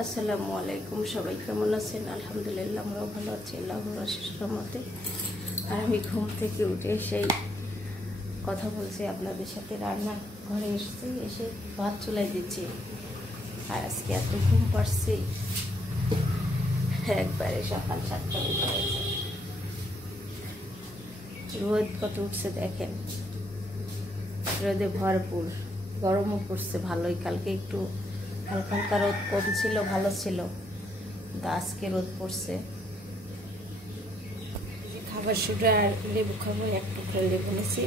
আসসালামু আলাইকুম। সবাই কেমন আছেন? আলহামদুলিল্লাহ আমরাও ভালো আছি আল্লাহর অশেষ রহমতে। আর আমি ঘুম থেকে উঠে সেই কথা বলছি আপনাদের সাথে, রান্না ঘরে এসেছি, এসে ভাত চুলাই দিচ্ছি। আর আজকে এত ঘুম পাড়ছে, একবারে সকাল 7টা বেজে গেছে। রোদ কত উঠছে দেখেন, রোদে ভরপুর, গরমও পড়ছে ভালোই। কালকে একটু হালকা হালকা রোদ কম ছিল, ভালো ছিল, কিন্তু আজকে রোদ পড়ছে। খাবার শুরু, আর লেবু খাবো, এক টুকরা লেবু নিয়েছি।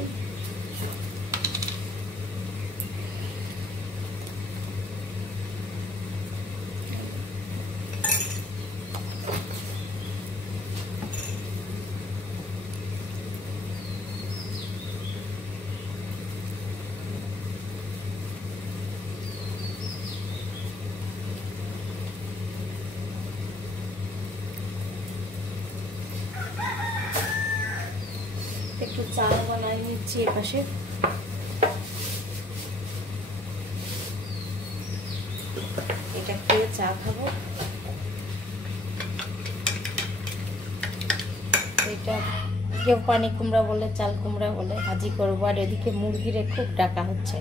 একটু চা বানাই নিচ্ছি এ পাশে। এটা খেয়ে চা খাবো। এটা কেউ পানি কুমড়া বলে, চাল কুমড়া বলে, ভাজি করবো। আর এদিকে মুরগিরে খুব ডাকা হচ্ছে,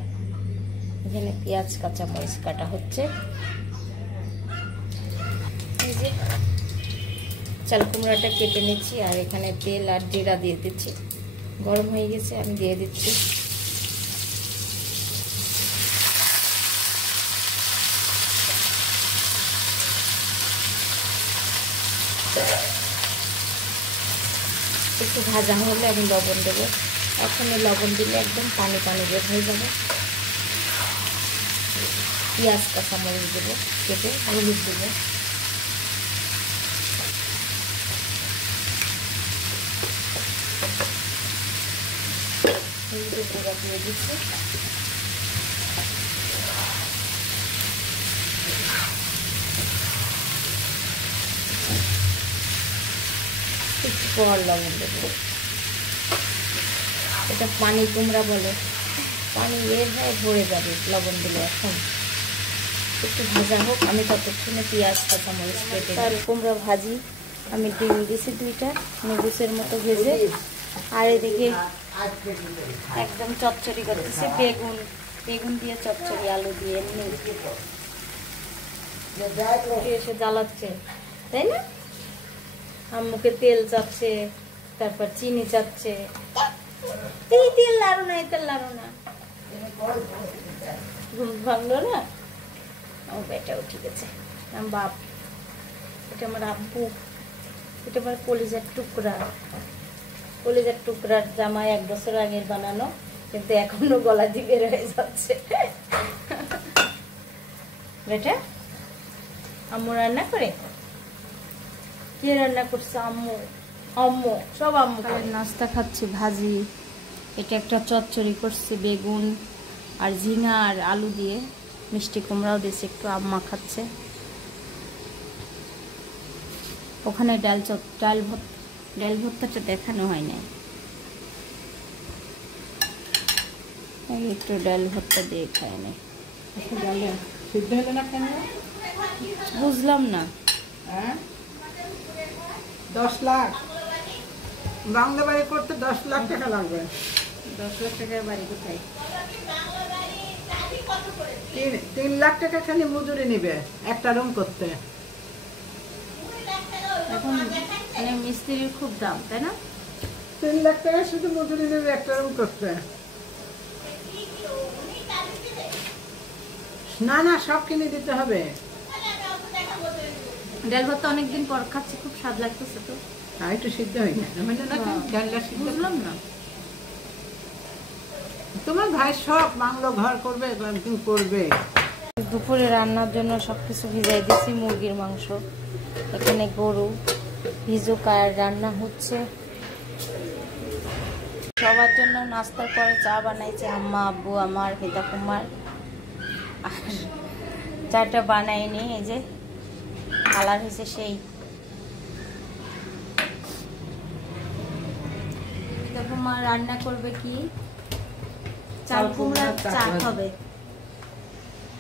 এখানে পেঁয়াজ কাঁচামরিচ কাটা হচ্ছে। এই যে চাল কুমড়াটা কেটে নিচ্ছি, আর এখানে তেল আর জিরা দিয়ে দিচ্ছি। গরম হয়ে গেছে, আমি দিয়ে দিচ্ছি। একটু ভাজা হলে আমি লবণ দেবো। এখনই লবণ দিলে একদম পানি পানি বের হয়ে যাবে। পেঁয়াজ কাঁচামরিচ দেবো কেটে, হলুদ দেবো। হলুদের গুঁড়া দিয়ে দিচ্ছি। একটু পর লবণ দেবো। এটা পানি কুমড়া বলে, পানি বের হয়ে ভরে যাবে লবণ দিলে। এখন একটু ভাজা হোক, আমি ততক্ষণে পেঁয়াজ কাঁচামরিচ কেটে। আর কুমড়া ভাজি আমি ডিম দিয়েছি 2টা, নুডলসের মতো ভেজে। আর এদিকে একদম চচ্চড়ি করতেছে, বেগুন দিয়ে চচ্চড়ি, আলু দিয়ে এসে জ্বালাচ্ছে, তাই না? আম্মুকে তেল চাচ্ছে, তারপর চিনি চাচ্ছে। এই তেল লাড়ো না, এই তেল লাড়ো না, ঘুম ভাঙলো না। ও বেটাও ঠিক আছে। আমার বাপ, এটা আমার আব্বু, এটা আমার কলিজার টুকরা। কলিজার টুকরার জামাই 1 বছর আগের বানানো, কিন্তু এখনো গলা দিয়ে বের হয়ে যাচ্ছে। বেটা আম্মু রান্না করে, কে রান্না করছে? আম্মু। আম্মু, সব আম্মু। নাস্তা খাচ্ছি, ভাজি। এটা একটা চচ্চড়ি করছে বেগুন আর ঝিঙা আর আলু দিয়ে, মিষ্টি কুমড়াও দিয়েছে একটু, আম্মা খাচ্ছে। ওখানে ডাল ভর্তাটা দেখানো হয় নাই, একটু ডাল ভর্তা দিয়ে খায় নাই। বুঝলাম না। 10 লাখ বাংলা বাড়ি করতে 10 লাখ টাকা লাগবে। 10 লাখ টাকার বাড়ি কোথায়? 3 লাখ টাকা খালি মজুরি নিবে একটা রুম করতে। এখন মানে মিস্ত্রির খুব দাম, তাই না? 3 লাখ টাকা শুধু মজুরি নেবে একটা রুম করতে। না না, সব কিনে দিতে হবে। ডাল ভাতটা অনেকদিন পর খাচ্ছি, খুব স্বাদ লাগতেছে। তো একটু সিদ্ধ হয়ে যায়, বুঝলাম না। তোমার ভাই সব বাংলো ঘর করবে, একদিন করবে। দুপুরে রান্নার জন্য সবকিছু ভিজাই দিছি। মুরগির মাংস, এখানে গরু ভিজুক, আর রান্না হচ্ছে। সবার জন্য নাস্তার পরে চা বানাইছে আম্মা, আব্বু, আমার, মিতা কুমার। আর চাটা বানাইনি, এই যে কালার হয়েছে সেই। মিতা কুমার রান্না করবে কি? চাল কুমড়া চা খাবে।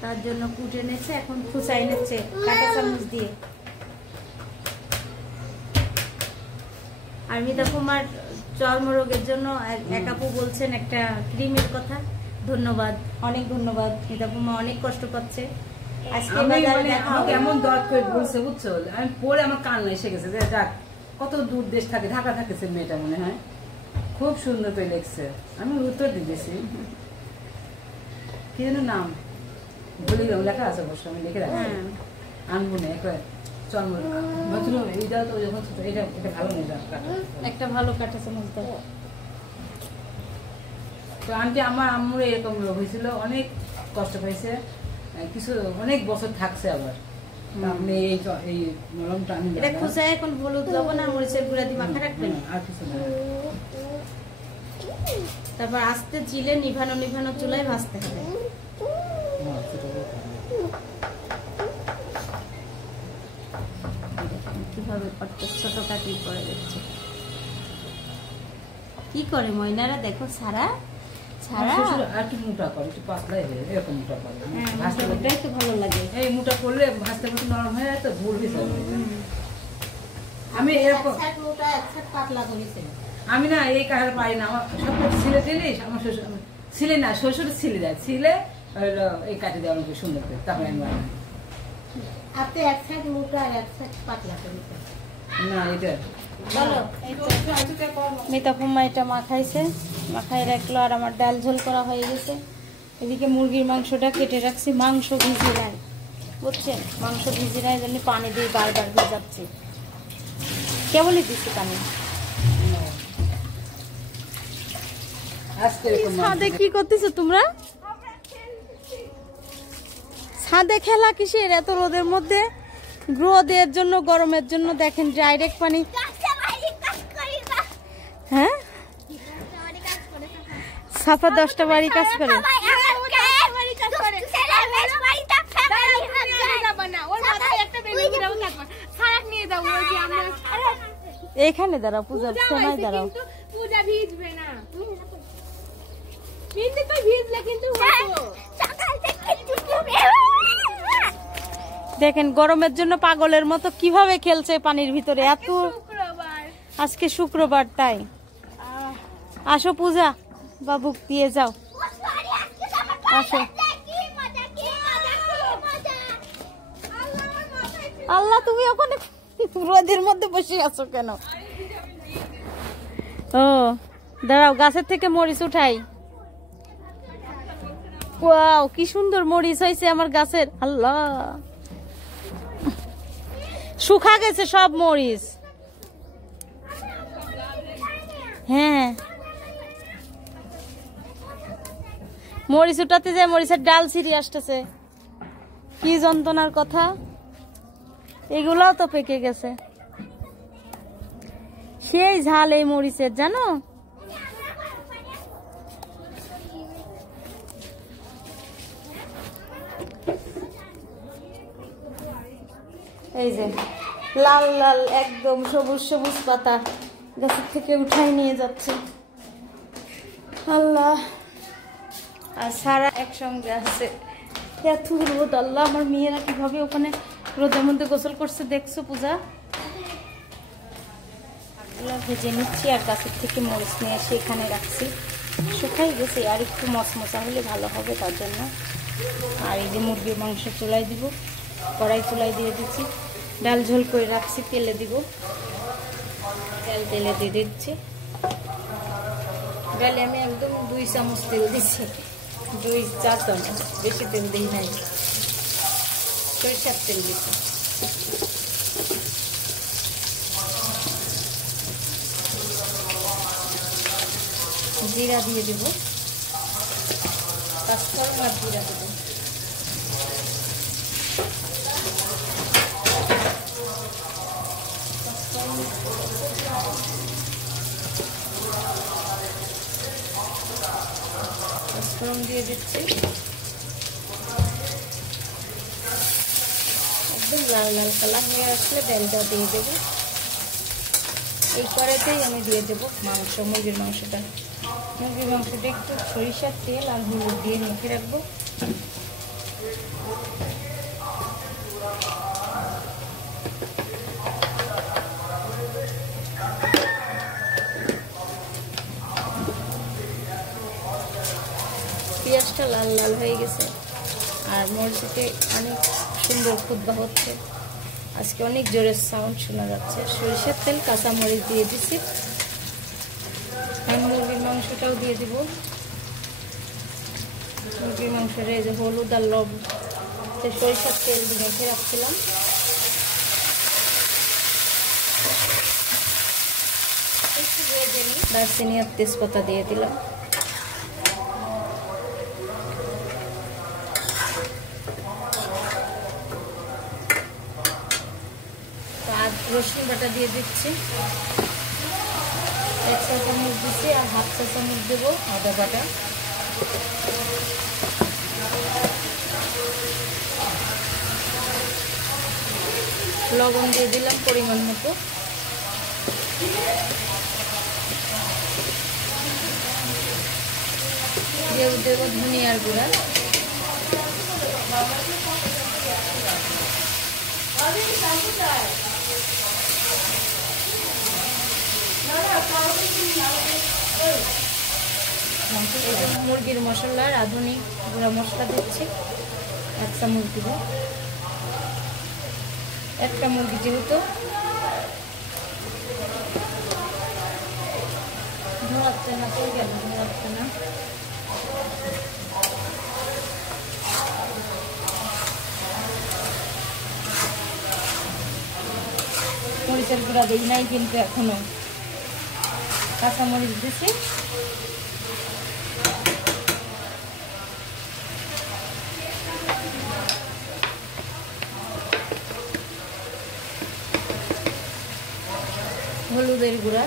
তার জন্য কুটে নিচ্ছে, এখন খুচাই নিচ্ছে কাঁটা চামচ দিয়ে। আর মিতা কুমার চর্মরোগের জন্য এক আপু বলছেন একটা ক্রিমের কথা, ধন্যবাদ, অনেক ধন্যবাদ। মিতা কুমার অনেক কষ্ট পাচ্ছে। আজকে কেমন দরদ করে বলছে বুঝছো, আমি পরে আমার কান্না এসে গেছে যে যাক কত দূর দেশ থাকে, ঢাকা থাকেছে মেয়েটা মনে হয়, খুব সুন্দর করে লিখছে। আমি উত্তর দিয়েছি কি যেন নাম বলে গেলাম, লেখা আছে অবশ্য, আমি লিখে রাখছি আনবো না একবার চর্ম এইটা তো যখন এটা এটা ভালো নেই, একটা ভালো কাঁটা চামচ দাও। তো আন্টি আমার আম্মুর এরকম রোগ হয়েছিল, অনেক কষ্ট পাইছে, কিছু অনেক বছর থাকছে আবার। আপনি এই মলমটা আমি এটা খুঁজায় এখন হলুদ লবণ আর মরিচের গুঁড়া দিয়ে মাখা রাখবেন, আর কিছু না। তারপর আস্তে চিলে নিভানো নিভানো চুলায় ভাজতে হবে। কিভাবে করতে ছোট কাটি করে দিচ্ছে, কি করে ময়নারা দেখো, সারা সারা আর একটু মোটা করে, একটু পাতলাই হয়ে এরকম মোটা করে ভাজতে, ওটাই তো ভালো লাগে। এই মোটা করলে ভাজতে ভাজতে নরম হয়ে যায় তো ভুল হয়ে যাবে। আমি এরকম পাতলা করেছি, আমি না এই কাঠার পারি না, আমার সব ছিলে দিলে আমার শ্বশুর ছিলে না, শ্বশুর ছিলে যায়, ছিলে এই কাটি দেওয়া আমাকে সুন্দর করে, তারপরে আমি বানাই। আপনি এক সাইড মোটা আর এক সাইড পাতলা করেছেন না এটা বলো। মিতা কুমা এটা মাখাইছে, মাখাই রাখলো। আর আমার ডাল ঝোল করা হয়ে গেছে। এদিকে মুরগির মাংসটা কেটে রাখছি, মাংস ভিজে নাই বুঝছেন, মাংস ভিজে নাই জন্য পানি দিয়ে বারবার ভেজাচ্ছি, কেবলই দিচ্ছি পানি। ছাদে কি করতেছো তোমরা? ছাদে খেলা কিসের এত রোদের মধ্যে? রোদের জন্য গরমের জন্য দেখেন ডাইরেক্ট পানি। হ্যাঁ সাফা 10টা বাড়ি কাজ করে, এখানে দাঁড়াও, পূজার সময় দাঁড়াও। পূজা ভিজবে না, ভিজলে তো ভিজলে কিন্তু দেখেন গরমের জন্য পাগলের মতো কিভাবে খেলছে পানির ভিতরে। এত আজকে শুক্রবার তাই। আসো পূজা, বাবুক দিয়ে যাও, আসো। আল্লাহ তুমি ওখানে রোদের মধ্যে বসে আছো কেন? ও দাঁড়াও, গাছের থেকে মরিচ উঠাই। ওয়াও কি সুন্দর মরিচ হয়েছে আমার গাছের। আল্লাহ শুকা গেছে সব মরিচ। হ্যাঁ মরিচ উঠাতে যায় মরিচের ডাল ছিঁড়ে আসতেছে, কি যন্ত্রণার কথা। এগুলাও তো পেকে গেছে, সেই ঝাল এই মরিচের জানো। এই যে লাল লাল একদম সবুজ সবুজ পাতা গাছের থেকে উঠাই নিয়ে যাচ্ছে। আল্লাহ আর সারা একসঙ্গে আছে, এত রোদ। আল্লাহ আমার মেয়েরা কিভাবে ওখানে রোদের মধ্যে গোসল করছে দেখছো পূজা। ভেজে নিচ্ছি আর গাছের থেকে মরিচ নিয়ে এসে এখানে রাখছি, শুকাই গেছে, আর একটু মচমচা হলে ভালো হবে তার জন্য। আর এই যে মুরগির মাংস চুলাই দিব, কড়াই চুলাই দিয়ে দিচ্ছি, ডাল ঝোল করে রাখছি, তেলে দিব, তেলে দিয়ে দিচ্ছি। ডালে আমি একদম 2 চামচ তেল দিচ্ছি, 2-4 চামচ, বেশি তেল দিই নাই, সরিষার তেল দিচ্ছি। জিরা দিয়ে দেব, পাঁচফোড়ন আর জিরা দেব। পাঁচফোড়ন দিয়ে দিচ্ছি, একদম লাল লাল কালার হয়ে আসলে ডালটা দিয়ে দেবো। এই কড়াইতেই আমি দিয়ে দেবো মাংস, মুরগির মাংসটা। মুরগির মাংসটা একটু সরিষার তেল আর হলুদ দিয়ে মেখে রাখবো। হালকা লাল লাল হয়ে গেছে আর মরিচতে অনেক সুন্দর খুদ্া হচ্ছে। আজকে অনেক জোরে সাউন্ড শোনা যাচ্ছে। সরিষার তেল, কাঁচা মরিচ দিয়ে দিচ্ছি। আর মুরগির মাংসটাও দিয়ে দিব। মুরগির মাংসের এই যে হলুদ আর লবণ সরিষার তেল দিয়ে মেখে রাখছিলাম। একটু ভেজে নিই। দারচিনি আর তেজপাতা দিয়ে দিলাম। রসুন বাটা দিয়ে দিচ্ছি। 1 চা চামচ দিচ্ছি আর 1/2 চা চামচ দেবো আদা বাটা। লবণ দিয়ে দিলাম পরিমাণ মতো। দিয়ে দেব ধনিয়ার গুঁড়া। মুরগির মশলা রাঁধুনি গুঁড়া মশলা দিচ্ছি 1 চামচ দিব। একটা মুরগি যেহেতু ধোয়াচ্ছে না, কই গেল ধোয়াচ্ছে না। মরিচের গুঁড়া দিই নাই কিন্তু এখনো। কাঁচা মরিচ দিছি। হলুদের গুঁড়া,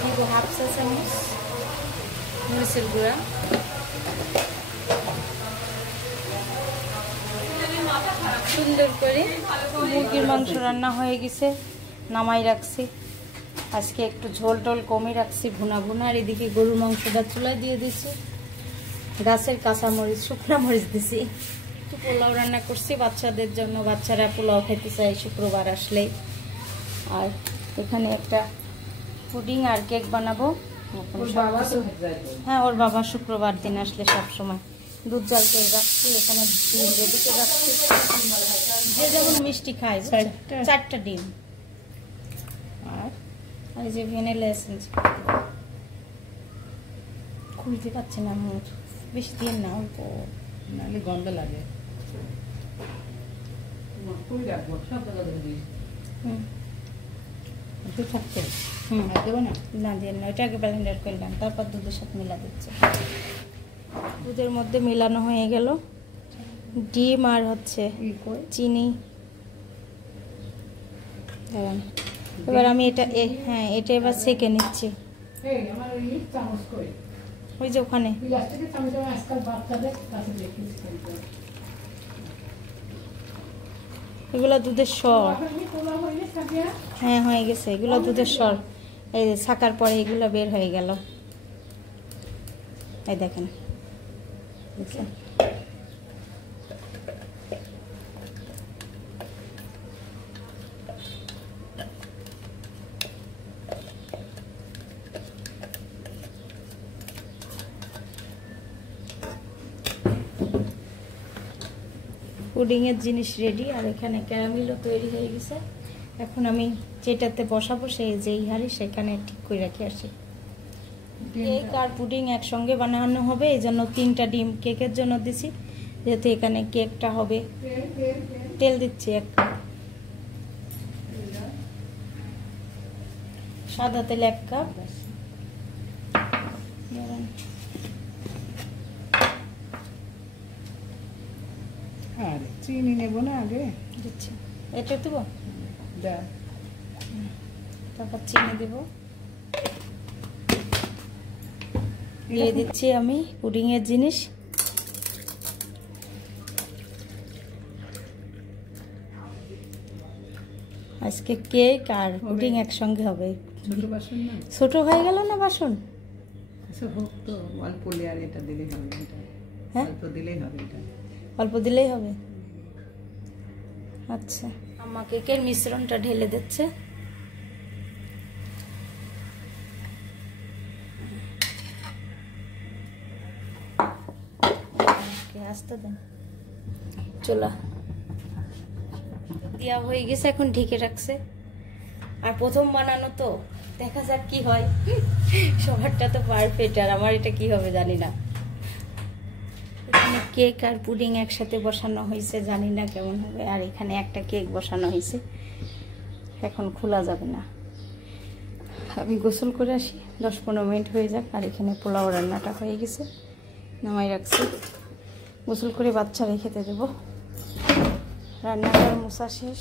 দিব 1/2 চা চামচ। মরিচের গুঁড়া, সুন্দর করে মুরগির মাংস রান্না হয়ে গেছে, নামাই রাখছি। আজকে একটু ঝোল টোল কমই রাখছি, ভুনা ভুনা। আর এদিকে গরুর মাংসটা চুলায় দিয়ে দিছি। গাছের কাঁচা মরিচ, শুকনা মরিচ দিছি। একটু পোলাও রান্না করছি বাচ্চাদের জন্য। বাচ্চারা পোলাও খেতে চায় শুক্রবার আসলেই। আর এখানে একটা পুডিং আর কেক বানাবো। হ্যাঁ, ওর বাবা শুক্রবার দিন আসলে সব সময় দুধ জাল করে রাখছি। এখানে ডিম রেডি করে রাখছি। যে যেমন মিষ্টি খায়, 4টা ডিম। আর এই যে ভ্যানিলা এসেন্স খুলতে পারছি না, মুখ বেশি দিন না, অল্প নাহলে গন্ধ লাগে। না দিয়ে না, ওইটা আগে ব্লেন্ডার করলাম, তারপর দুধের সাথে মিলা দিচ্ছে। দুধের মধ্যে মেলানো হয়ে গেল ডিম আর হচ্ছে চিনি। এবার আমি এটা হ্যাঁ এটা এবার সেকে নিচ্ছি। ওই যে ওখানে এগুলো দুধের সর। হ্যাঁ হয়ে গেছে, এগুলো দুধের সর। এই যে ছাকার পরে এগুলো বের হয়ে গেল। এই দেখেন, দেখছেন? পুডিংয়ের জিনিস রেডি। আর এখানে ক্যারামেলও তৈরি হয়ে গেছে। এখন আমি যেটাতে বসাবো সেই যেই হাঁড়ি সেখানে ঠিক করে রাখি আসি। কেক আর পুডিং একসঙ্গে বানানো হবে, এই জন্য 3টা ডিম কেকের জন্য দিছি, যেহেতু এখানে কেকটা হবে। তেল দিচ্ছি 1 কাপ, সাদা তেল 1 কাপ। চিনি নেবো না আগে, দিচ্ছি। এটা দেবো, তারপর চিনি দেবো। দিয়ে দিচ্ছি আমি পুডিংয়ের জিনিস। আজকে কেক আর পুডিং একসঙ্গে হবে। ছোট হয়ে গেল না বাসন? অল্প লেয়ার এটা দিলেই হবে। হ্যাঁ, অল্প দিলেই হবে, এটা অল্প দিলেই হবে। আচ্ছা, আম্মা কেকের মিশ্রণটা ঢেলে দিচ্ছে। আসতে দেন। চলো দেওয়া হয়ে গেছে, এখন ঢেকে রাখছে। আর প্রথম বানানো তো, দেখা যাক কি হয়। সবারটা তো পারফেক্ট, আর আমার এটা কি হবে জানি না। এখানে কেক আর পুডিং একসাথে বসানো হয়েছে, জানি না কেমন হবে। আর এখানে একটা কেক বসানো হয়েছে, এখন খোলা যাবে না। আমি গোসল করে আসি, 10-15 মিনিট হয়ে যাক। আর এখানে পোলাও রান্নাটা হয়ে গেছে, নামাই রাখছি। গোসল করে বাচ্চারা খেতে দেবো। রান্নাটার মোছা শেষ।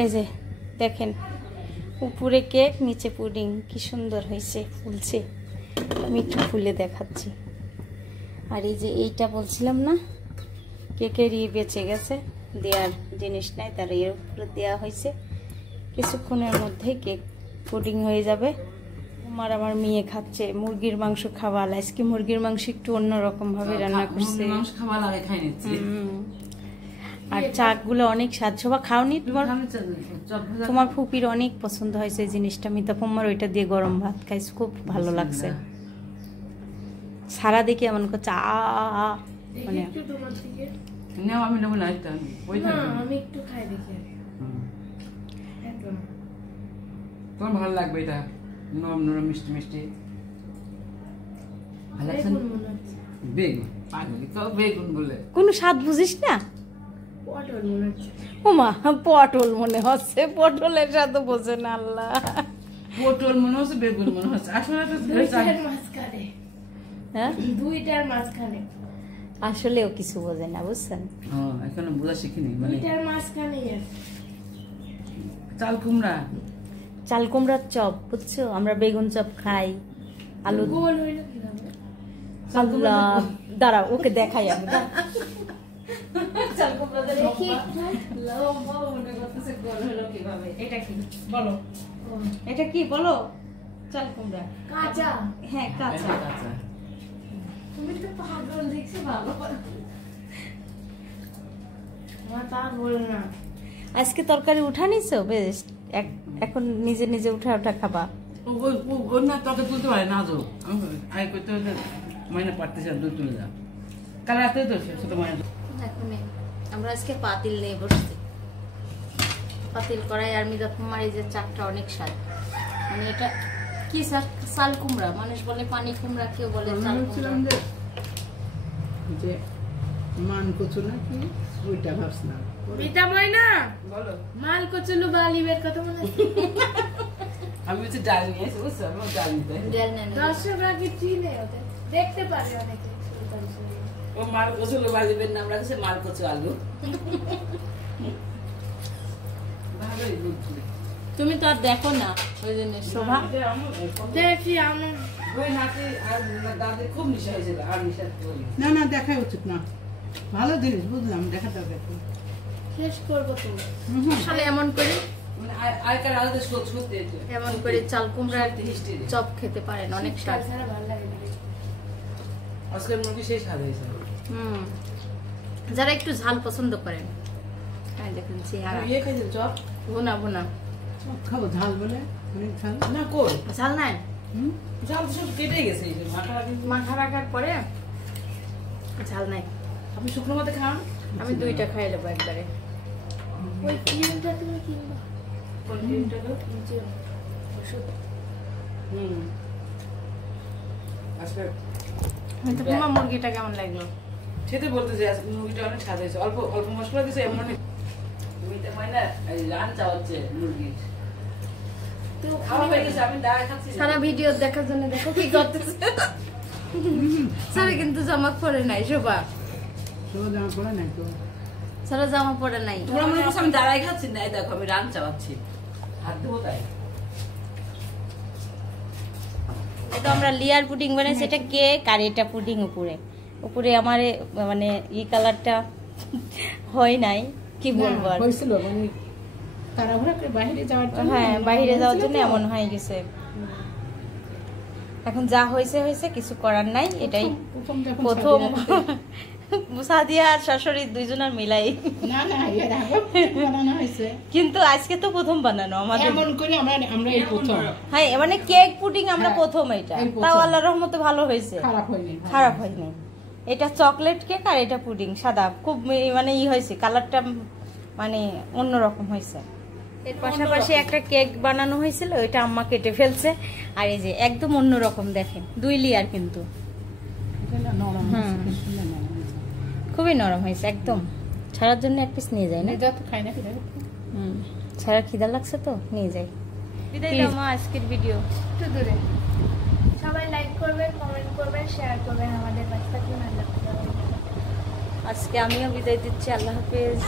এই যে দেখেন, উপরে কেক, নিচে পুডিং, কি সুন্দর হয়েছে, ফুলছে। আমি একটু ফুলে দেখাচ্ছি। আর এই যে এইটা বলছিলাম না, কেকের বেঁচে গেছে, দেওয়ার জিনিস নাই, তার এর উপরে দেওয়া হয়েছে। কিছুক্ষণের মধ্যেই কেক পুডিং হয়ে যাবে। আমার মেয়ে খাচ্ছে মুরগির মাংস খাওয়া। আজকে মুরগির মাংস একটু অন্যরকম ভাবে রান্না করছে। আর চাকগুলো অনেক স্বাদ। সবাই খাওনি? তোমার ফুপির অনেক পছন্দ হয়েছে এই জিনিসটা। মিতা তোমার ওইটা দিয়ে গরম ভাত খাইছে, খুব ভালো লাগছে। সারা দেখে এমন করছে মানে তোমার ভালো লাগবে এটা, নরম নরম মিষ্টি মিষ্টি। বেগুন বলে কোনো স্বাদ বুঝিস না? ওমা, পটল মনে হচ্ছে। পটলের সাথে বোঝে না আল্লাহ। পটল মনে হচ্ছে, বেগুন মনে হচ্ছে। আসলে দুইটার মাঝখানে আসলেও কিছু বোঝে না, বুঝছেন? এখন বোঝা শিখিনি। দুইটার মাঝখানে চাল কুমড়া, চাল কুমড়ার চপ, বুঝছো? আমরা বেগুন চপ খাই, আলু। আল্লাহ, দাঁড়াও ওকে দেখাই আমি। চাল কুমড়া দেখি এটা কি বলো, এটা কি বলো? চাল কুমড়া কাঁচা। হ্যাঁ কাঁচা। তুমি তো পাগল দেখছি, ভালো তা বলো না। আজকে তরকারি উঠা নিছো? বেশ, এখন নিজে নিজে উঠা উঠা খাবা। না তোকে তুলতে পারে না, তো আয় করতে হলে মাইনে পারতেছে, দুধ তুলে যা। কাল রাতে তো ছোট মাইনে। এখন আমরা আজকে পাতিল নিয়ে বসছি। পাতিল করাই আর মিদা কুমার। এই যে চাকটা অনেক স্বাদ। মানে এটা কি চাল কুমড়া, মানুষ বলে পানি কুমড়া, কেউ বলে চাল কুমড়া। যে মান কচু না কি ওইটা ভাবছিলাম। মিতা ময়না বলো, মাল কচুলু বালিবের কথা মনে আছে? আমি হচ্ছে ডাল নিয়ে এসে, বুঝছো? আমি ডাল নিতে দর্শকরা কি চিনে ওদের, দেখতে পারে অনেকে। ও মাল কচু বালিবের নাম রাখছে মাল কচু আলু। ভালোই বুঝলি। তুমি তো আর দেখো না ওই জন্য। শোভা দেখি আমার ওই নাতি আর দাদির খুব নেশা হয়েছিল। আর নেশা না না, দেখাই উচিত না। ভালো জিনিস, বুঝলাম, দেখাতে হবে। শেষ করবো তো। আসলে এমন করে, মানে আজকাল আলাদা সত্যি এমন করে চাল কুমড়ার চপ খেতে পারেন, অনেক স্বাদ। ছাড়া ভালো লাগে না। আজকের মুরগি সেই স্বাদ হয়েছে। যারা একটু ঝাল পছন্দ করেন, হ্যাঁ দেখুন চেহারা। ইয়ে খাইছে চপ, বোনা বোনা সব খাবো ঝাল বলে, অনেক ঝাল। না কই ঝাল নাই, ঝাল তো সব কেটে গেছে। এই যে মাখা রাখার পরে ঝাল নাই। আপনি শুকনো ভাতে খান, আমি 2টা খাই নেবো একবারে। ওই ক্রিমটা তুমি কিনবা। কোন ক্রিমটা গো? নিচে ওষুধ। আজকে তো তোমার মুরগিটা কেমন লাগলো? খেতে বলতে যে আজকে মুরগিটা অনেক স্বাদ হয়েছে। অল্প অল্প মশলা দিয়েছে, এমন তুমি তো হয় না রান চাওয়াচ্ছে মুরগি। তো খাওয়া হয়ে গেছে, আমি দাঁড়া খাচ্ছি। সারা ভিডিও দেখার জন্য দেখো কি করতেছে। সারা কিন্তু জামা পরে নাই। শোভা সব জামা পড়ে নাই তো। সারা জামা পরে নাই। তোমরা মনে করছো আমি দাঁড়াই খাচ্ছি না? দেখো আমি রান চাওয়াচ্ছি, হাত দেবো তাই। এটা আমরা লেয়ার পুডিং বানাইছি। এটা কেক আর এটা পুডিং। উপরে উপরে আমার মানে ই কালারটা হয় নাই, কি বলবো আর। হয়েছিল মানে তাড়াহুড়া করে বাইরে যাওয়ার জন্য। হ্যাঁ, বাইরে যাওয়ার জন্য এমন হয়ে গেছে। এখন যা হয়েছে হয়েছে, কিছু করার নাই। এটাই প্রথম যখন প্রথম। সাদিয়া আর শাশুড়ি দুইজনের মিলাই। না না এর আগে পুডিং বানানো হয়েছে, কিন্তু আজকে তো প্রথম বানানো আমাদের। এমন করে আমরা এই প্রথম। হ্যাঁ মানে কেক পুডিং আমরা হ্যাঁ, প্রথম এটা। এই প্রথম। তাও আল্লাহর রহমতে ভালো হয়েছে, খারাপ হয়নি। খারাপ হয়নি। এটা চকলেট কেক আর এটা পুডিং সাদা, খুব মানে হয়েছে, কালারটা মানে অন্যরকম হয়েছে। এর পাশাপাশি একটা কেক বানানো হয়েছিল, ওইটা আম্মা কেটে ফেলছে। আর এই যে একদম অন্যরকম, দেখেন 2 লেয়ার কিন্তু এটা না নরম হয়েছে, কি সুন্দর নরম হয়েছে। খুবই নরম হয়েছে একদম। ছাড়ার জন্য এক পিস নিয়ে যায় না? যত খাই না খেলে ছাড়ার খিদা লাগছে তো নিয়ে যাই। বিদায় দাও মা আজকের ভিডিও। একটু দূরে সবাই লাইক করবেন, কমেন্ট করবেন, শেয়ার করবেন আমাদের পাশে থাকবেন। আজকে আমিও বিদায় দিচ্ছি, আল্লাহ হাফেজ।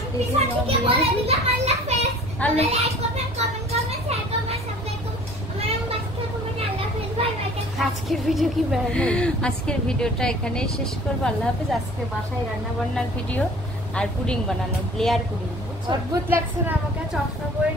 আজকের ভিডিও কি বেড়ানো, আজকের ভিডিওটা এখানেই শেষ করবো। আল্লাহ হাফেজ। আজকে বাসায় রান্না বান্নার ভিডিও আর পুডিং বানানো, লেয়ার পুডিং। অদ্ভুত লাগছে না আমাকে চশমা পরে